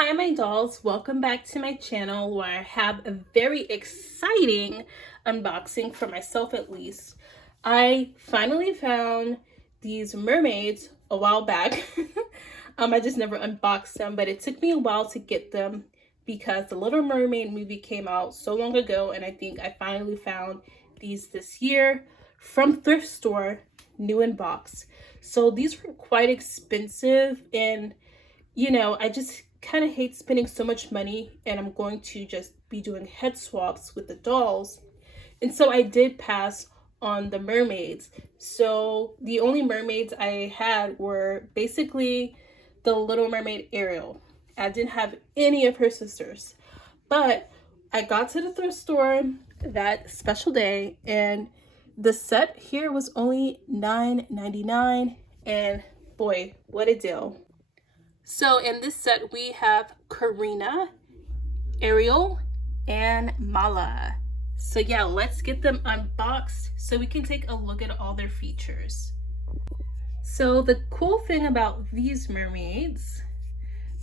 Hi my dolls, welcome back to my channel where I have a very exciting unboxing for myself at least. I finally found these mermaids a while back. I just never unboxed them, but it took me a while to get them because the Little Mermaid movie came out so long ago, and I think I finally found these this year from Thrift store, new in box. So these were quite expensive, and I just kind of hate spending so much money, and I'm going to just be doing head swaps with the dolls. And so I did pass on the mermaids. So the only mermaids I had were basically the Little Mermaid Ariel. I didn't have any of her sisters. But I got to the thrift store that special day, and the set here was only $9.99, and boy, what a deal. So in this set, we have Karina, Ariel, and Mala. So yeah, let's get them unboxed so we can take a look at all their features. So the cool thing about these mermaids,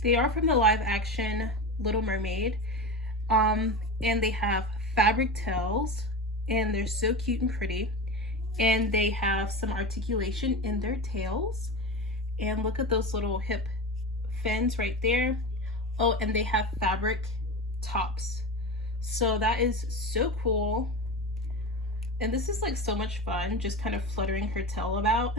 they are from the live action Little Mermaid. And they have fabric tails, and they're so cute and pretty. And they have some articulation in their tails. And look at those little hip fins right there. Oh, and they have fabric tops, so that is so cool. And this is like so much fun, just kind of fluttering her tail about.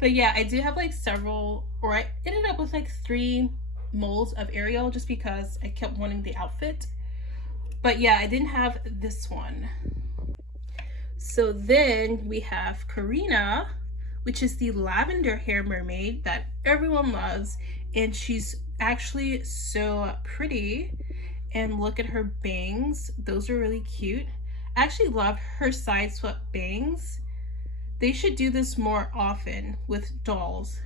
But yeah, I do have like several, or I ended up with like 3 molds of Ariel just because I kept wanting the outfit. But yeah, I didn't have this one. So then we have Karina, which is the lavender hair mermaid that everyone loves, and she's actually so pretty. And look at her bangs, those are really cute. I actually love her side swept bangs. They should do this more often with dolls.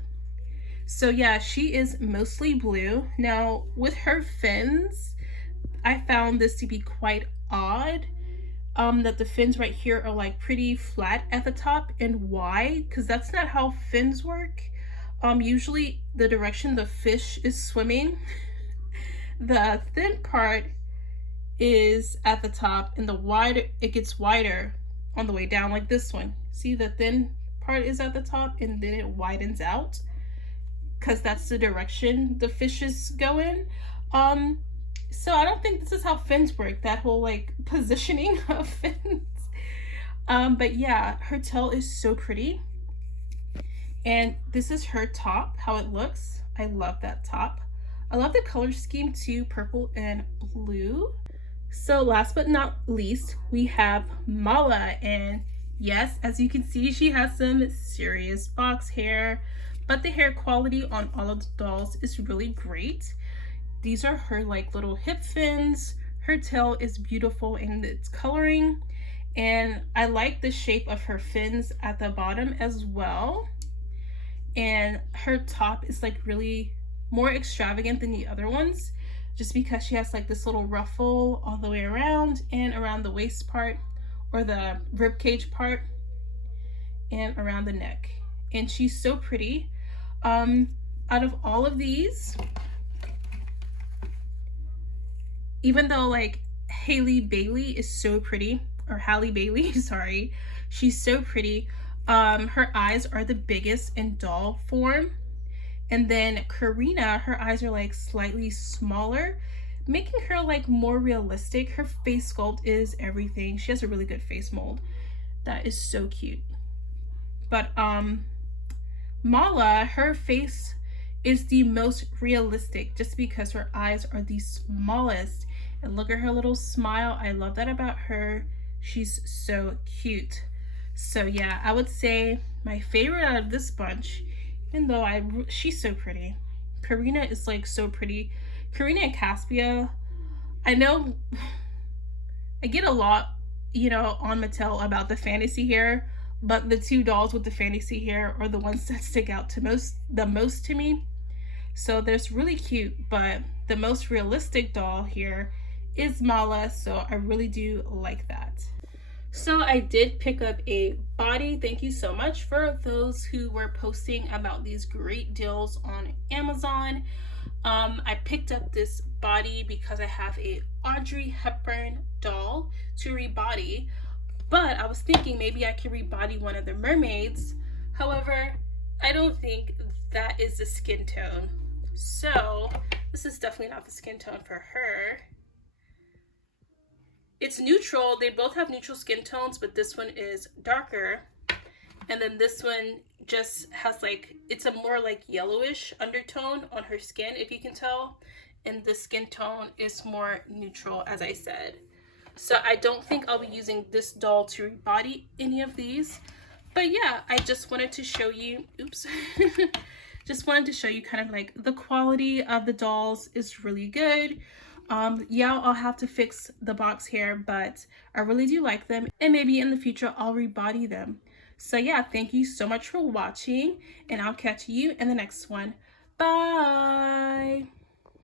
So yeah, she is mostly blue. Now with her fins, I found this to be quite odd. That the fins right here are like pretty flat at the top and wide, because that's not how fins work. Usually the direction the fish is swimming, the thin part is at the top, and the wider it gets wider on the way down, like this one. See, the thin part is at the top and then it widens out because that's the direction the fish is going. So I don't think this is how fins work, that whole like positioning of fins. But yeah, her tail is so pretty. And this is her top, how it looks. I love that top. I love the color scheme too, purple and blue. So last but not least, we have Mala. And yes, as you can see, she has some serious box hair, but the hair quality on all of the dolls is really great. These are her like little hip fins. Her tail is beautiful in its coloring, and I like the shape of her fins at the bottom as well. And her top is like really more extravagant than the other ones, just because she has like this little ruffle all the way around and around the waist part, or the rib cage part, and around the neck. And she's so pretty. Out of all of these, even though like Halle Bailey is so pretty, or Halle Bailey, sorry, she's so pretty. Her eyes are the biggest in doll form. And then Karina, her eyes are like slightly smaller, making her like more realistic. Her face sculpt is everything. She has a really good face mold. That is so cute. But Mala, her face is the most realistic just because her eyes are the smallest. And look at her little smile. I love that about her. She's so cute. So yeah, I would say my favorite out of this bunch, even though she's so pretty. Karina is like so pretty. Karina and Caspia, I know I get a lot, on Mattel about the fantasy hair, but the 2 dolls with the fantasy hair are the ones that stick out the most to me. So there's really cute, but the most realistic doll here is Mala, so I really do like that. So I did pick up a body. Thank you so much for those who were posting about these great deals on Amazon. I picked up this body because I have a Audrey Hepburn doll to rebody, but I was thinking maybe I could rebody one of the mermaids. However, I don't think that is the skin tone. So this is definitely not the skin tone for her. It's neutral. They both have neutral skin tones, but this one is darker. And then this one just has like, it's a more like yellowish undertone on her skin, if you can tell. And the skin tone is more neutral, as I said. So I don't think I'll be using this doll to rebody any of these. But yeah, I just wanted to show you, oops. Just wanted to show you kind of like the quality of the dolls is really good. Yeah, I'll have to fix the box hair, but I really do like them. And maybe in the future, I'll rebody them. So yeah, thank you so much for watching, and I'll catch you in the next one. Bye!